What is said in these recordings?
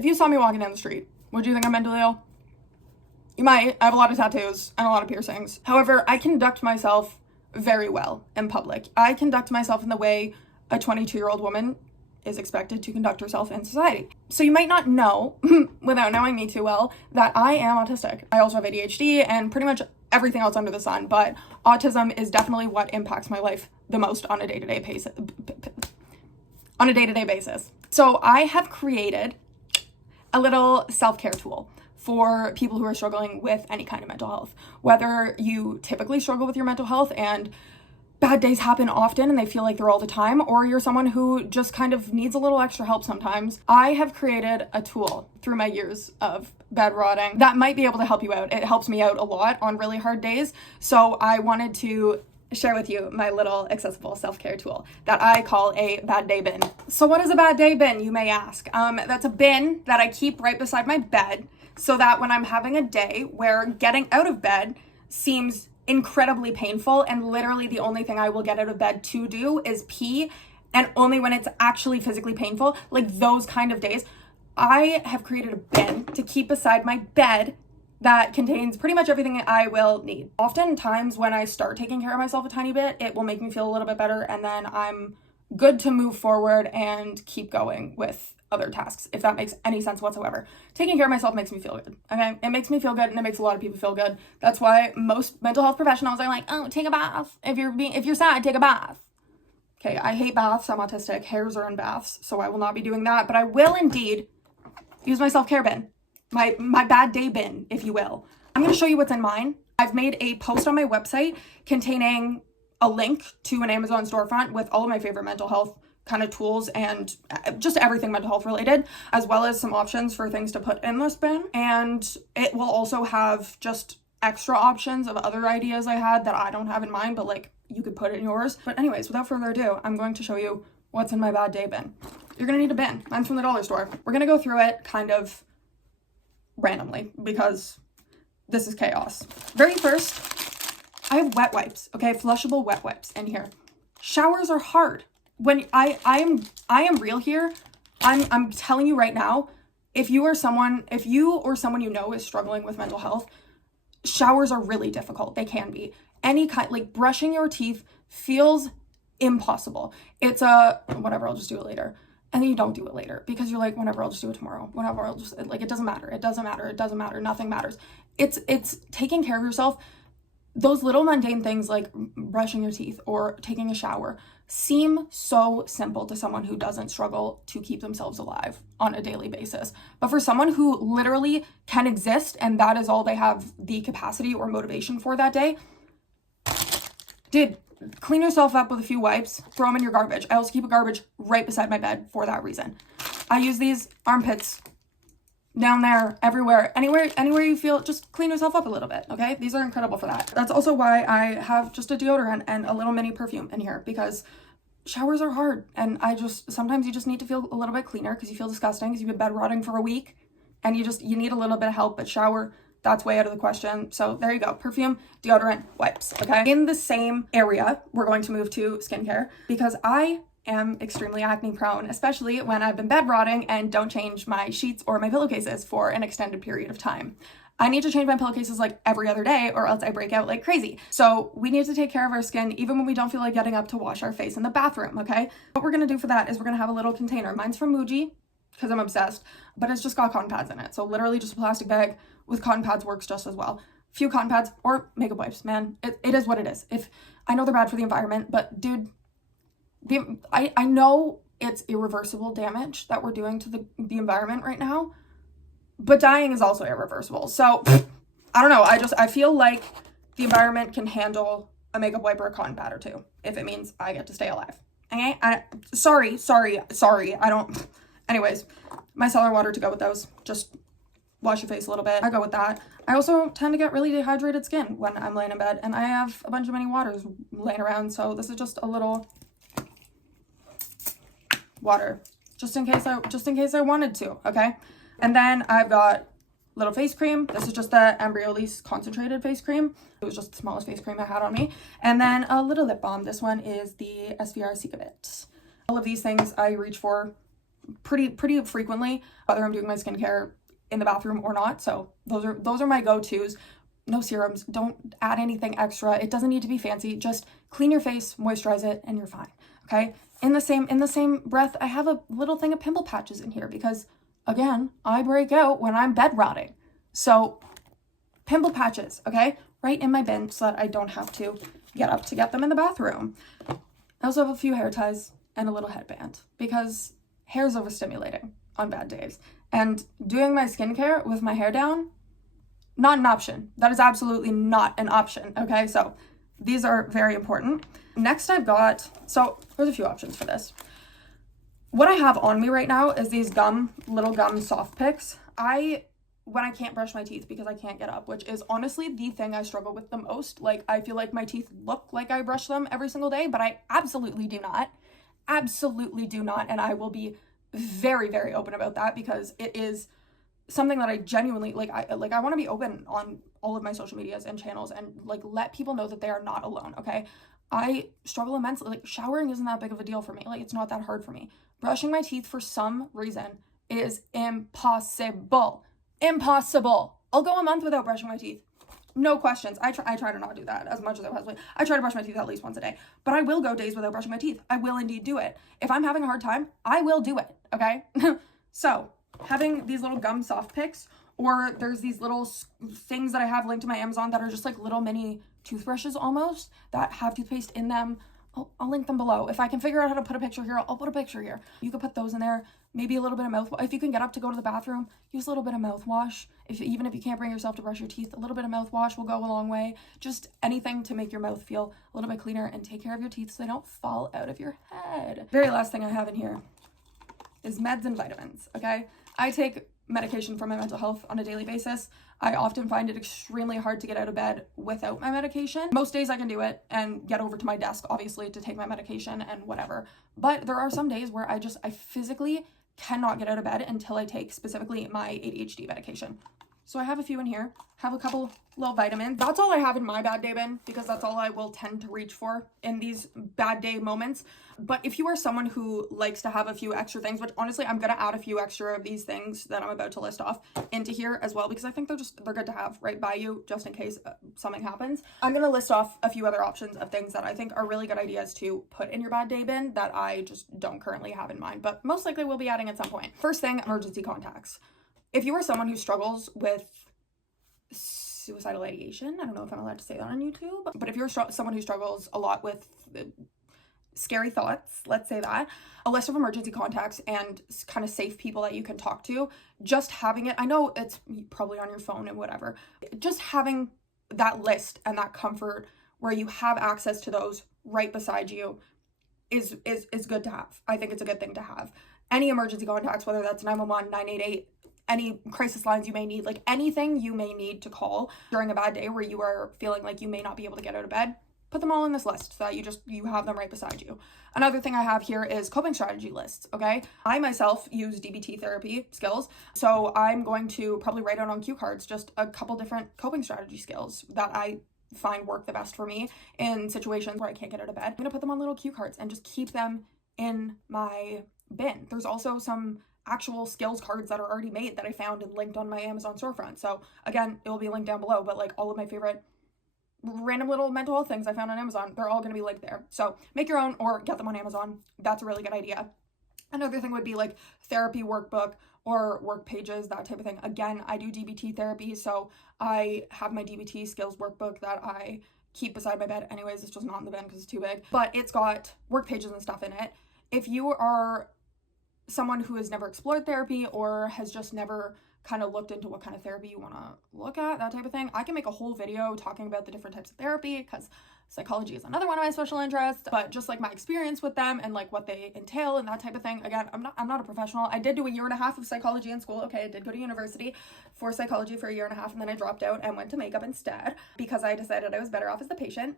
If you saw me walking down the street, would you think I'm mentally ill? You might. I have a lot of tattoos and a lot of piercings. However, I conduct myself very well in public. I conduct myself in the way a 22-year-old woman is expected to conduct herself in society. So you might not know, without knowing me too well, that I am autistic. I also have ADHD and pretty much everything else under the sun, but autism is definitely what impacts my life the most on a day-to-day basis. So I have created a little self-care tool for people who are struggling with any kind of mental health. Whether you typically struggle with your mental health and bad days happen often and they feel like they're all the time, or you're someone who just kind of needs a little extra help sometimes, I have created a tool through my years of bed rotting that might be able to help you out. It helps me out a lot on really hard days. So I wanted to share with you my little accessible self-care tool that I call a bad day bin. So what is a bad day bin, you may ask? That's a bin that I keep right beside my bed so that when I'm having a day where getting out of bed seems incredibly painful and literally the only thing I will get out of bed to do is pee, and only when it's actually physically painful, like those kind of days, I have created a bin to keep beside my bed that contains pretty much everything I will need. Oftentimes when I start taking care of myself a tiny bit, it will make me feel a little bit better, and then I'm good to move forward and keep going with other tasks, if that makes any sense whatsoever. Taking care of myself makes me feel good, okay? It makes me feel good, and it makes a lot of people feel good. That's why most mental health professionals are like, oh, take a bath. If you're sad, take a bath. Okay, I hate baths. I'm autistic. Hairs are in baths, so I will not be doing that, but I will indeed use my self-care bin, my bad day bin, if you will. I'm gonna show you what's in mine. I've made a post on my website containing a link to an Amazon storefront with all of my favorite mental health kind of tools and just everything mental health related, as well as some options for things to put in this bin. And it will also have just extra options of other ideas I had that I don't have in mind, but like you could put it in yours. But anyways, without further ado, I'm going to show you what's in my bad day bin. You're gonna need a bin. Mine's from the dollar store. We're gonna go through it kind of randomly because this is chaos. Very first, I have wet wipes, okay? Flushable wet wipes in here. Showers are hard. When I am real here. I'm telling you right now, if you or someone you know is struggling with mental health, showers are really difficult. They can be. Any kind, like brushing your teeth feels impossible. It's whatever, I'll just do it later. And then you don't do it later because you're like, whatever, I'll just do it tomorrow. Whatever, I'll just, like, it doesn't matter. It doesn't matter. It doesn't matter. Nothing matters. It's taking care of yourself. Those little mundane things like brushing your teeth or taking a shower seem so simple to someone who doesn't struggle to keep themselves alive on a daily basis. But for someone who literally can exist and that is all they have the capacity or motivation for that day, dude, clean yourself up with a few wipes, throw them in your garbage. I also keep a garbage right beside my bed for that reason. I use these armpits, down there, everywhere, anywhere you feel, just clean yourself up a little bit, okay? These are incredible for that. That's also why I have just a deodorant and a little mini perfume in here, because showers are hard, and sometimes you just need to feel a little bit cleaner because you feel disgusting because you've been bed rotting for a week, and you need a little bit of help, but shower, that's way out of the question. So there you go, perfume, deodorant, wipes, okay? In the same area, we're going to move to skincare because I am extremely acne prone, especially when I've been bed rotting and don't change my sheets or my pillowcases for an extended period of time. I need to change my pillowcases like every other day or else I break out like crazy. So we need to take care of our skin even when we don't feel like getting up to wash our face in the bathroom, okay? What we're gonna do for that is we're gonna have a little container. Mine's from Muji because I'm obsessed, but it's just got cotton pads in it. So literally just a plastic bag with cotton pads works just as well. Few cotton pads or makeup wipes, man. It is what it is. I know they're bad for the environment, but dude, I know it's irreversible damage that we're doing to the environment right now, but dying is also irreversible. So I don't know. I feel like the environment can handle a makeup wipe or a cotton pad or two if it means I get to stay alive. Okay? Sorry. Anyways, micellar water to go with those. Just wash your face a little bit. I go with that. I also tend to get really dehydrated skin when I'm laying in bed, and I have a bunch of mini waters laying around. So this is just a little water just in case I wanted to, okay? And then I've got little face cream. This is just the Embryolisse concentrated face cream. It was just the smallest face cream I had on me. And then a little lip balm. This one is the SVR Secret. All of these things I reach for pretty frequently, whether I'm doing my skincare in the bathroom or not. So those are my go-tos. No serums, don't add anything extra. It doesn't need to be fancy. Just clean your face, moisturize it, and you're fine. Okay? In the same breath, I have a little thing of pimple patches in here because again, I break out when I'm bed rotting. So pimple patches, okay? Right in my bin so that I don't have to get up to get them in the bathroom. I also have a few hair ties and a little headband because hair's overstimulating on bad days. And doing my skincare with my hair down, not an option. That is absolutely not an option, okay? So these are very important. Next I've got, so there's a few options for this. What I have on me right now is these little gum soft picks. When I can't brush my teeth because I can't get up, which is honestly the thing I struggle with the most. Like, I feel like my teeth look like I brush them every single day, but I absolutely do not. Absolutely do not. And I will be very, very open about that because it is something that I genuinely, I want to be open on all of my social medias and channels and, like, let people know that they are not alone, okay? I struggle immensely. Like, showering isn't that big of a deal for me. Like, it's not that hard for me. Brushing my teeth for some reason is impossible. Impossible. I'll go a month without brushing my teeth. No questions. I try to not do that as much as I possibly. I try to brush my teeth at least once a day. But I will go days without brushing my teeth. I will indeed do it. If I'm having a hard time, I will do it, okay? So, having these little gum soft picks, or there's these little things that I have linked to my Amazon that are just like little mini toothbrushes almost that have toothpaste in them. I'll link them below. If I can figure out how to put a picture here, I'll put a picture here. You could put those in there. Maybe a little bit of mouthwash. If you can get up to go to the bathroom, use a little bit of mouthwash. Even if you can't bring yourself to brush your teeth, a little bit of mouthwash will go a long way. Just anything to make your mouth feel a little bit cleaner and take care of your teeth so they don't fall out of your head. Very last thing I have in here is meds and vitamins, okay? I take medication for my mental health on a daily basis. I often find it extremely hard to get out of bed without my medication. Most days I can do it and get over to my desk, obviously, to take my medication and whatever. But there are some days where I physically cannot get out of bed until I take specifically my ADHD medication. So I have a few in here, have a couple little vitamins. That's all I have in my bad day bin because that's all I will tend to reach for in these bad day moments. But if you are someone who likes to have a few extra things, which honestly, I'm going to add a few extra of these things that I'm about to list off into here as well, because I think they're good to have right by you just in case something happens. I'm going to list off a few other options of things that I think are really good ideas to put in your bad day bin that I just don't currently have in mind, but most likely will be adding at some point. First thing, emergency contacts. If you are someone who struggles with suicidal ideation, I don't know if I'm allowed to say that on YouTube, but if you're someone who struggles a lot with scary thoughts, let's say that, a list of emergency contacts and kind of safe people that you can talk to, just having it, I know it's probably on your phone and whatever, just having that list and that comfort where you have access to those right beside you is good to have. I think it's a good thing to have. Any emergency contacts, whether that's 911, 988, any crisis lines you may need, like anything you may need to call during a bad day where you are feeling like you may not be able to get out of bed, put them all in this list so that you have them right beside you. Another thing I have here is coping strategy lists, okay? I myself use DBT therapy skills, so I'm going to probably write out on cue cards just a couple different coping strategy skills that I find work the best for me in situations where I can't get out of bed. I'm gonna put them on little cue cards and just keep them in my bin. There's also some actual skills cards that are already made that I found and linked on my Amazon storefront. So again, it will be linked down below, but like all of my favorite random little mental health things I found on Amazon, they're all going to be linked there. So make your own or get them on Amazon. That's a really good idea. Another thing would be like therapy workbook or work pages, that type of thing. Again, I do DBT therapy, so I have my DBT skills workbook that I keep beside my bed anyways. It's just not in the bin because it's too big, but it's got work pages and stuff in it. If you are someone who has never explored therapy or has just never kind of looked into what kind of therapy you want to look at, that type of thing, I can make a whole video talking about the different types of therapy because psychology is another one of my special interests, but just like my experience with them and like what they entail and that type of thing. Again, I'm not a professional. I did do 1.5 years of psychology in school. Okay, I did go to university for psychology for 1.5 years, and then I dropped out and went to makeup instead because I decided I was better off as the patient.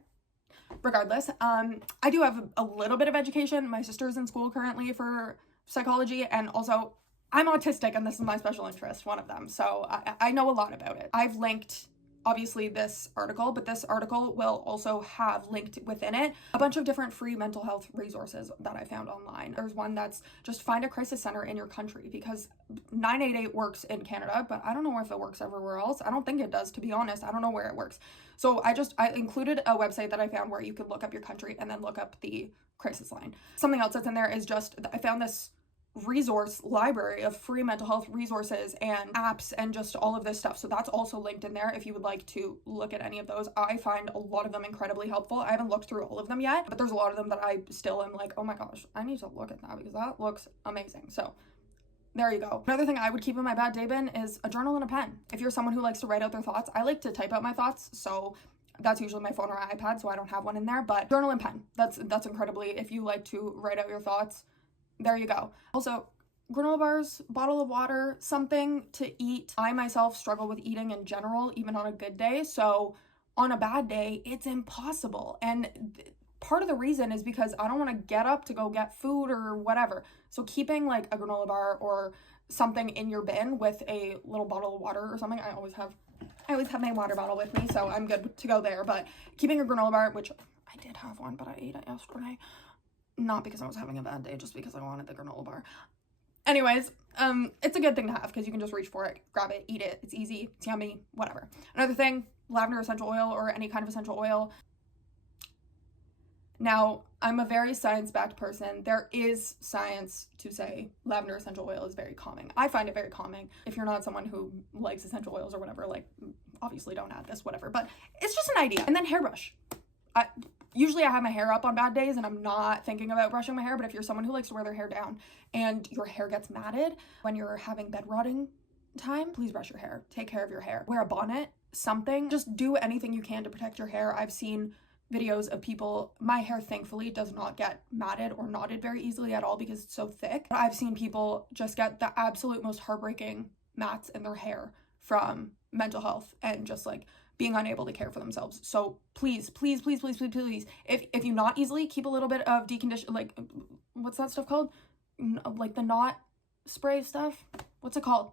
Regardless, I do have a little bit of education. My sister's in school currently for psychology, and also I'm autistic and this is my special interest, one of them, so I know a lot about it. I've linked obviously this article, but this article will also have linked within it a bunch of different free mental health resources that I found online. There's one that's just find a crisis center in your country, because 988 works in Canada, but I don't know if it works everywhere else. I don't think it does, to be honest. I don't know where it works. So I included a website that I found where you could look up your country and then look up the crisis line. Something else that's in there is just, I found this resource library of free mental health resources and apps and just all of this stuff. So that's also linked in there if you would like to look at any of those. I find a lot of them incredibly helpful. I haven't looked through all of them yet, but there's a lot of them that I still am like, oh my gosh, I need to look at that because that looks amazing. So there you go. Another thing I would keep in my bad day bin is a journal and a pen. If you're someone who likes to write out their thoughts, I like to type out my thoughts, so that's usually my phone or iPad, so I don't have one in there, but journal and pen, that's incredibly, if you like to write out your thoughts, there you go. Also, granola bars, bottle of water, something to eat. I myself struggle with eating in general, even on a good day. So on a bad day, it's impossible. And part of the reason is because I don't want to get up to go get food or whatever. So keeping like a granola bar or something in your bin with a little bottle of water or something. I always have my water bottle with me, so I'm good to go there. But keeping a granola bar, which I did have one, but I ate it yesterday. Not because I was having a bad day, just because I wanted the granola bar. Anyways, it's a good thing to have because you can just reach for it, grab it, eat it. It's easy, it's yummy, whatever. Another thing, lavender essential oil or any kind of essential oil. Now, I'm a very science-backed person. There is science to say lavender essential oil is very calming. I find it very calming. If you're not someone who likes essential oils or whatever, like, obviously don't add this, whatever. But it's just an idea. And then hairbrush. Usually I have my hair up on bad days and I'm not thinking about brushing my hair, but if you're someone who likes to wear their hair down and your hair gets matted when you're having bed rotting time, please brush your hair. Take care of your hair. Wear a bonnet, something. Just do anything you can to protect your hair. I've seen videos of people, my hair thankfully does not get matted or knotted very easily at all because it's so thick. But I've seen people just get the absolute most heartbreaking mats in their hair from mental health and just like being unable to care for themselves. So please, if you knot easily, keep a little bit of decondition, like, what's that stuff called? Like the knot spray stuff? What's it called?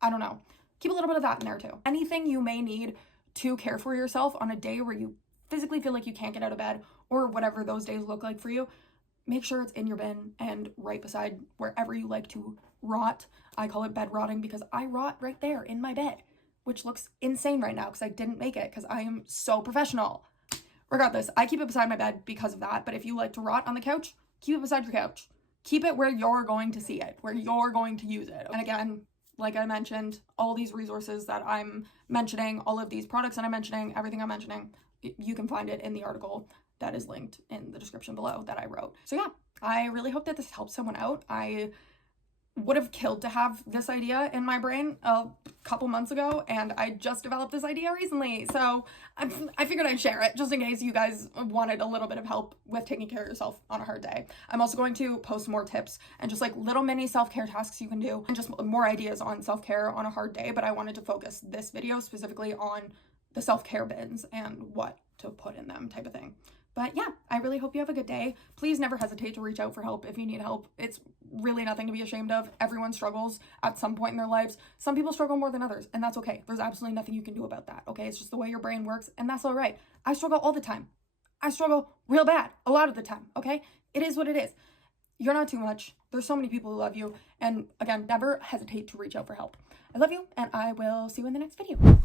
I don't know. Keep a little bit of that in there too. Anything you may need to care for yourself on a day where you physically feel like you can't get out of bed or whatever those days look like for you, make sure it's in your bin and right beside wherever you like to rot. I call it bed rotting because I rot right there in my bed, which looks insane right now because I didn't make it because I am so professional. Regardless, I keep it beside my bed because of that, but if you like to rot on the couch, keep it beside your couch. Keep it where you're going to see it, where you're going to use it. And again, like I mentioned, all these resources that I'm mentioning, all of these products that I'm mentioning, everything I'm mentioning, you can find it in the article that is linked in the description below that I wrote. So yeah, I really hope that this helps someone out. I would have killed to have this idea in my brain a couple months ago, and I just developed this idea recently, so I figured I'd share it just in case you guys wanted a little bit of help with taking care of yourself on a hard day. I'm also going to post more tips and just like little mini self-care tasks you can do and just more ideas on self-care on a hard day, but I wanted to focus this video specifically on the self-care bins and what to put in them type of thing. But yeah, I really hope you have a good day. Please never hesitate to reach out for help if you need help. It's really nothing to be ashamed of. Everyone struggles at some point in their lives. Some people struggle more than others, and that's okay. There's absolutely nothing you can do about that, okay? It's just the way your brain works, and that's all right. I struggle all the time. I struggle real bad a lot of the time, okay? It is what it is. You're not too much. There's so many people who love you, and again, never hesitate to reach out for help. I love you, and I will see you in the next video.